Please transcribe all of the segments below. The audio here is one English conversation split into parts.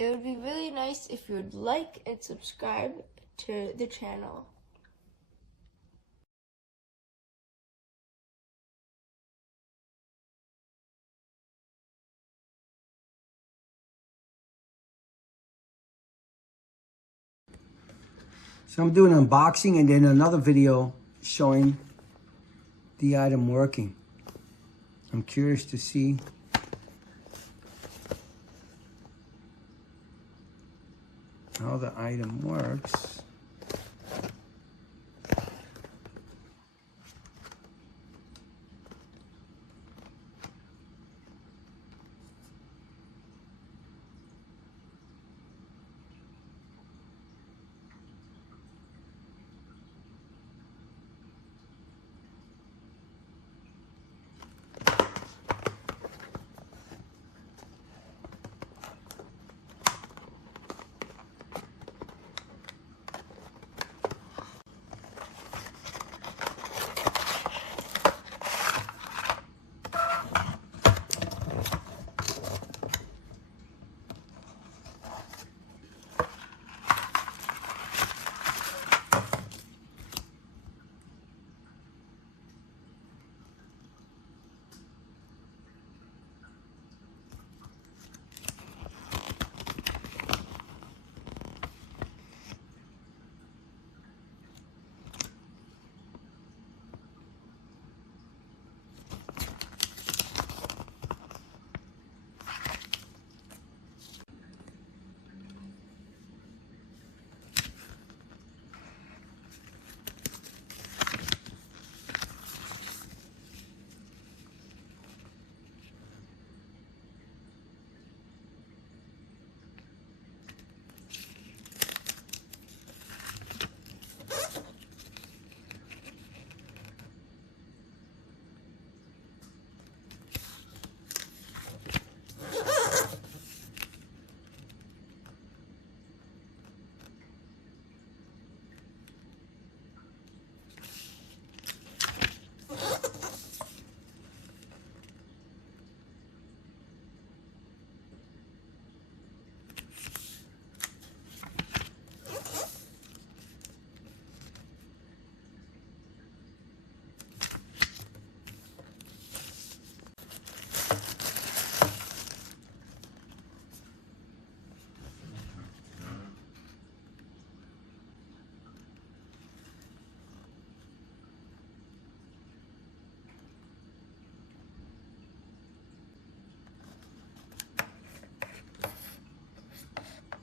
It would be really nice if you would like and subscribe to the channel. So I'm doing an unboxing and then another video showing the item working. I'm curious to see how the item works.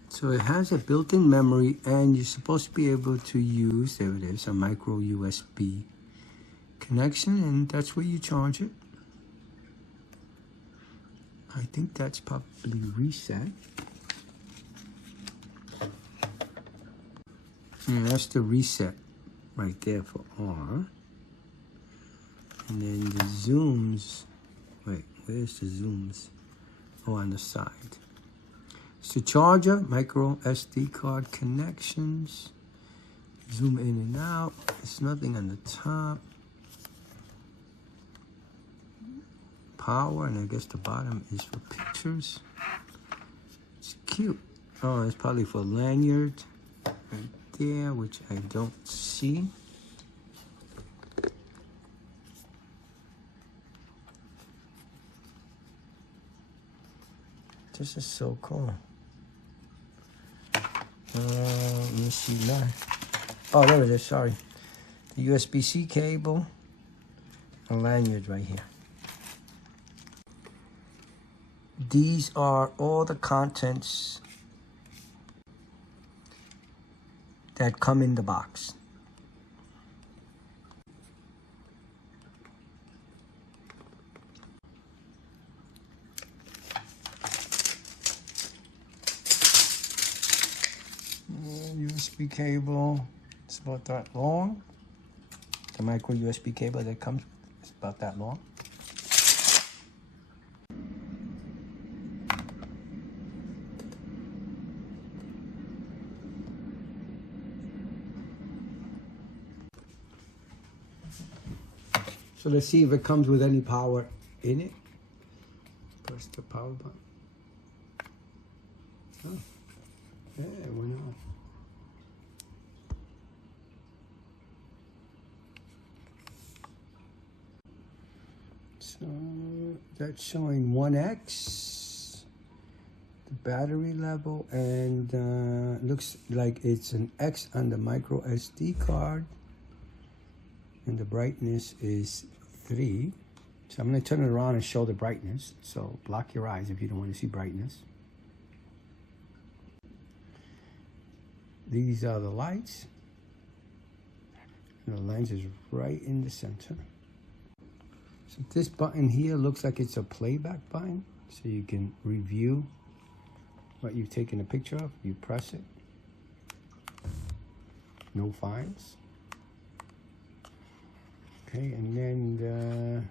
So it has a built-in memory and you're supposed to be able to use, there it is, a micro USB connection, and that's where you charge it. I think that's probably reset. And that's the reset right there for R. And then the zooms, wait, where's the zooms? Oh, on the side. It's the charger, micro SD card connections. Zoom in and out. There's nothing on the top. Power, and I guess the bottom is for pictures. It's cute. Oh, it's probably for lanyard right there, which I don't see. This is so cool. Let me see that. Oh, there it is, sorry. The USB-C cable, a lanyard right here. These are all the contents that come in the box. USB cable, it's about that long. The micro USB cable that comes is about that long. So let's see if it comes with any power in it. Press the power button. Oh, yeah, it went off. So that's showing 1x, the battery level, and looks like it's an X on the micro SD card, and the brightness is 3. So I'm going to turn it around and show the brightness. So block your eyes if you don't want to see brightness. These are the lights. And the lens is right in the center. So this button here looks like it's a playback button. So you can review what you've taken a picture of. You press it. No files. Okay, and then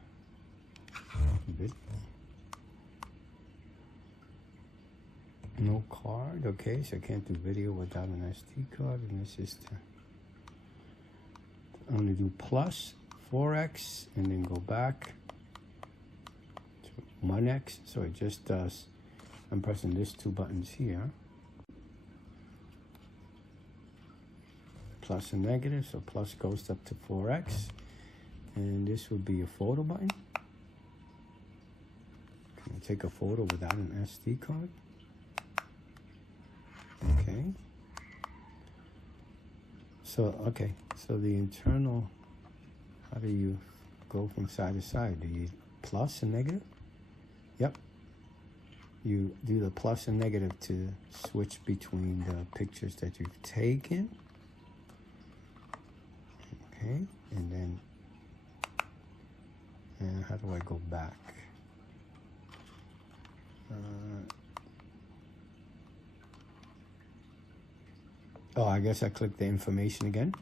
no card. Okay, so I can't do video without an SD card. And this is I'm going to do plus 4x and then go back to 1x. So it just does, I'm pressing these 2 buttons here. Plus and negative, so plus goes up to 4x. And this would be a photo button. Can I take a photo without an SD card? Okay. So, okay, so the internal, how do you go from side to side? Do you plus and negative? Yep. You do the plus and negative to switch between the pictures that you've taken. Okay, and then, and how do I go back? Oh, I guess I click the information again,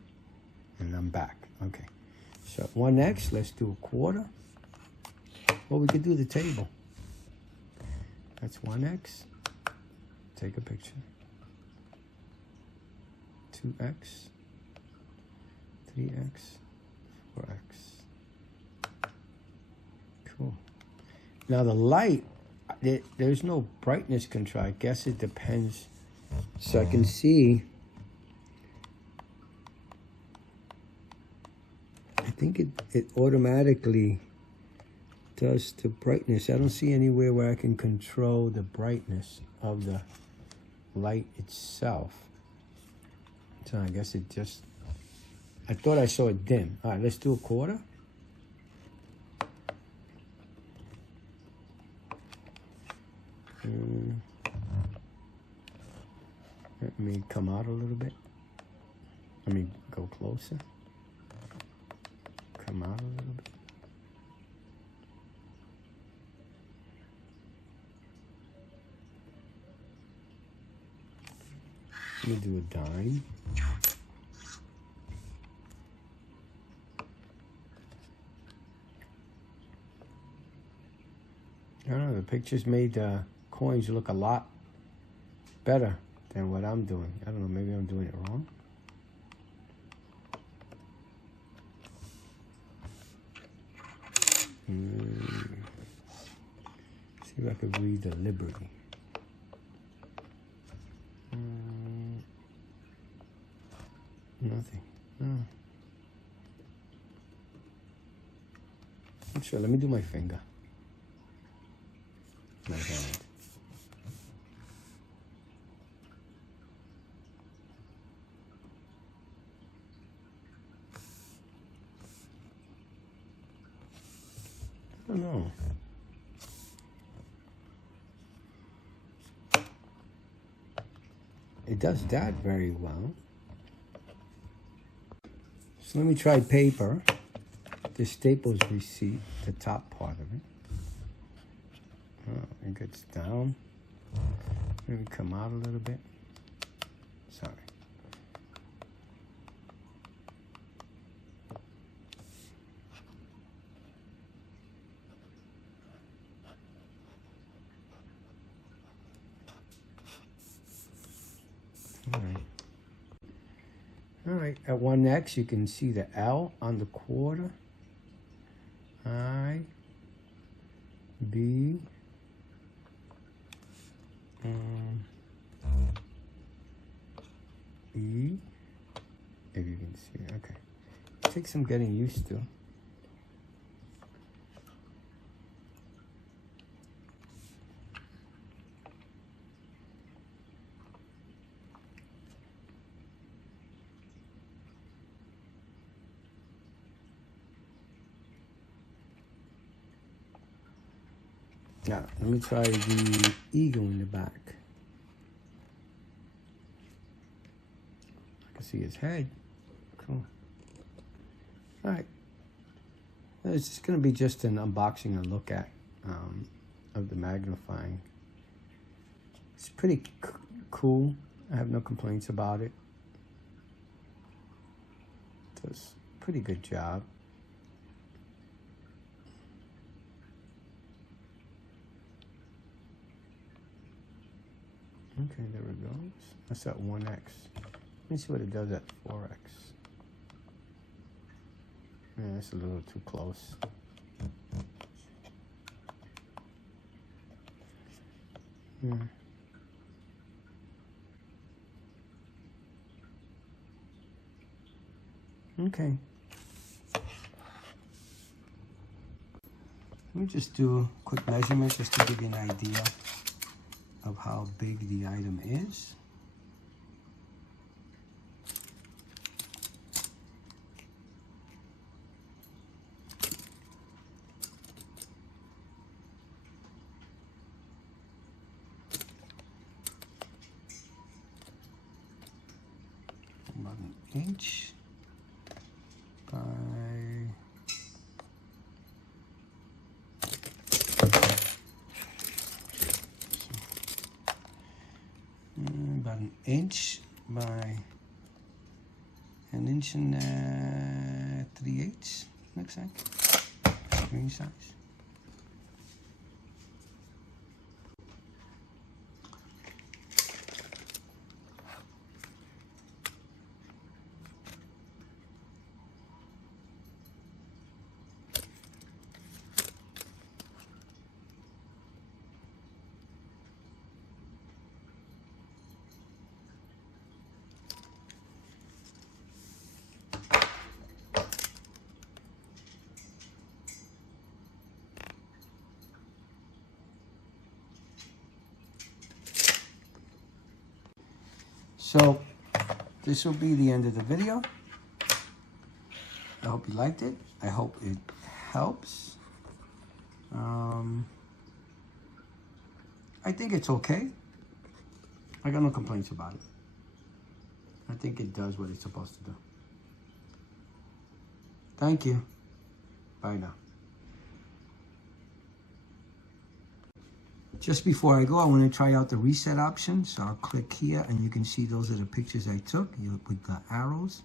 and I'm back. Okay, so 1x, let's do a quarter. Well, we could do the table. That's 1x, take a picture. 2x, 3x, 4x. Cool. Now the light, there's no brightness control. I guess it depends. So I can see, I think it automatically does the brightness. I don't see anywhere where I can control the brightness of the light itself. So I guess it just, I thought I saw it dim. All right, let's do a quarter. Let me come out a little bit. Let me go closer. Come out a little bit. Let me do a dime. I don't know, the pictures made the coins look a lot better than what I'm doing. I don't know, maybe I'm doing it wrong. See if I could read the Liberty. Nothing. No. Sure, let me do my finger. My hand. I don't know. It does that very well. So let me try paper. The Staples receipt, the top part of it. Oh, it gets down. Maybe come out a little bit. Sorry. All right. All right, at 1x, you can see the L on the quarter. I, B, see if you can see it. Okay, it takes some getting used to. Now, let me try the eagle in the back. I can see his head. Cool. All right. It's just going to be just an unboxing and look at of the magnifying. It's pretty cool. I have no complaints about it. It does a pretty good job. Okay, there it goes. That's at 1x. Let me see what it does at 4x. Yeah, that's a little too close. Yeah. Okay. Let me just do a quick measurement just to give you an idea of how big the item is. About an inch by about an inch by an inch and 3/8, looks like. Screen size. So this will be the end of the video. I hope you liked it. I hope it helps. I think it's okay. I got no complaints about it. I think it does what it's supposed to do. Thank you. Bye now. Just before I go, I want to try out the reset option. So I'll click here and you can see those are the pictures I took with the arrows.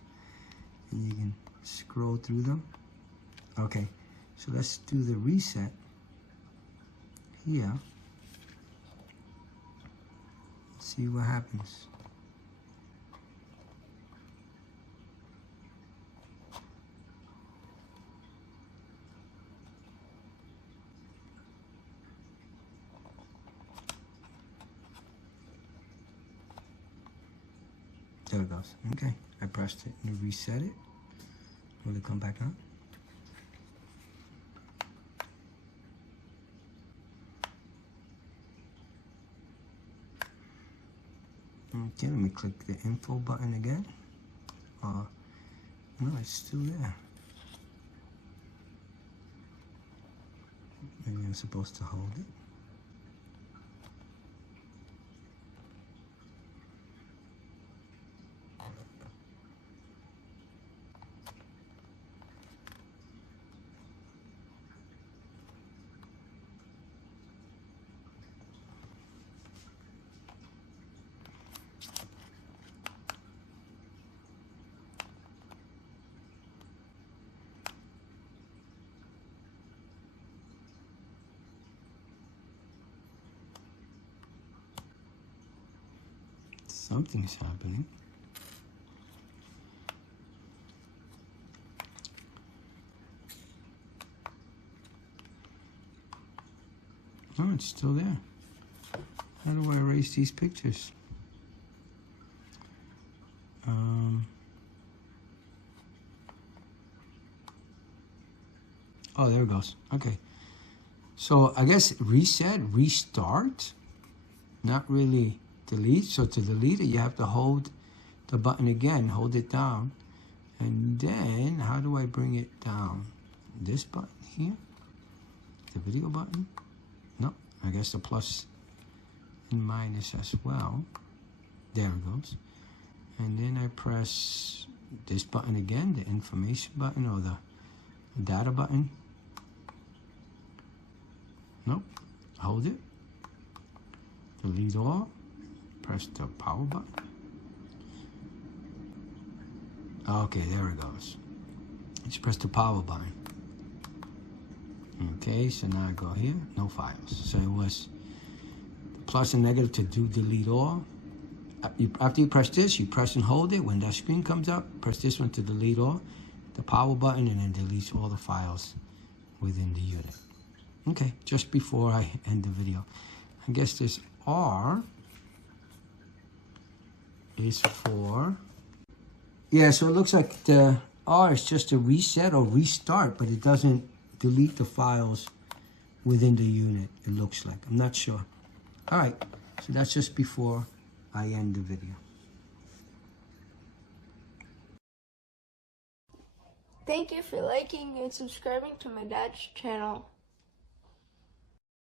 And you can scroll through them. Okay, so let's do the reset here. See what happens. There it goes. Okay, I pressed it and reset it. Will it come back on? Okay, let me click the info button again. No, it's still there. Maybe I'm supposed to hold it. Something's happening. Oh, it's still there. How do I erase these pictures? Oh, there it goes. Okay. So I guess reset, restart, not really delete. So to delete it, you have to hold the button again, hold it down. And then, how do I bring it down? This button here? The video button? No, I guess the plus and minus as well. There it goes. And then I press this button again, the information button or the data button. Nope, hold it. Delete all. Press the power button. Okay, there it goes. Just press the power button. Okay, so now I go here, no files. So it was plus and negative to do delete all. After you press this, you press and hold it. When that screen comes up, press this one to delete all, the power button, and then deletes all the files within the unit. Okay, just before I end the video. I guess this R is for, yeah, so it looks like the R is just a reset or restart, but it doesn't delete the files within the unit, it looks like. I'm not sure. All right, so that's just before I end the video. Thank you for liking and subscribing to my dad's channel.